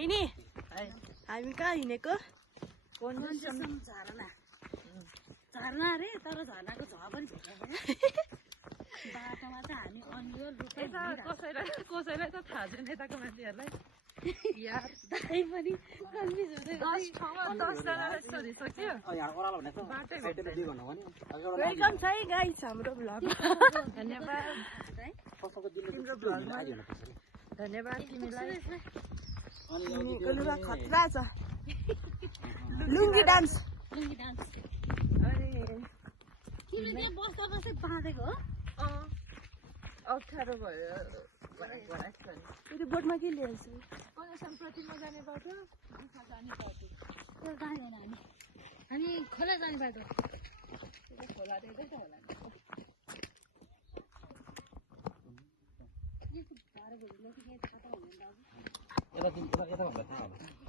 यही नि हामी कहाँ हिँडेको झरना रे तर झरनाको झ पनि बाटोमा चाहिँ हामी अन्यल कसैलाई त थाहा छैन यताको मान्छेहरूलाई यार दाइ पनि कन्फ्युज हुँदै 10 ठाउँमा 10 जनालाई सोधिसक्यो वेलकम छ है गाइस हाम्रो भ्लग धन्यवाद तिम्रो भ्लगमा धन्यवाद तिमीलाई हिँडेको लुगा खतरा छ लुङ्गी डान्स लुङ्गी डान्स अनि किन त्यहाँ बस्दा बस्दै बाँधेको हो अप्ठ्यारो भयो फेरि बोटमा के ल्याउँछु प्रतिमा जाने बाटो जाने बाटो त्यो जाँदैन हामी खोला जाने बाटो खोला देख्दै त होला यस्तो भाडा भोलिले चाहिँ थाहा त हुँदैन दाजु यता भन्दा थाहा होला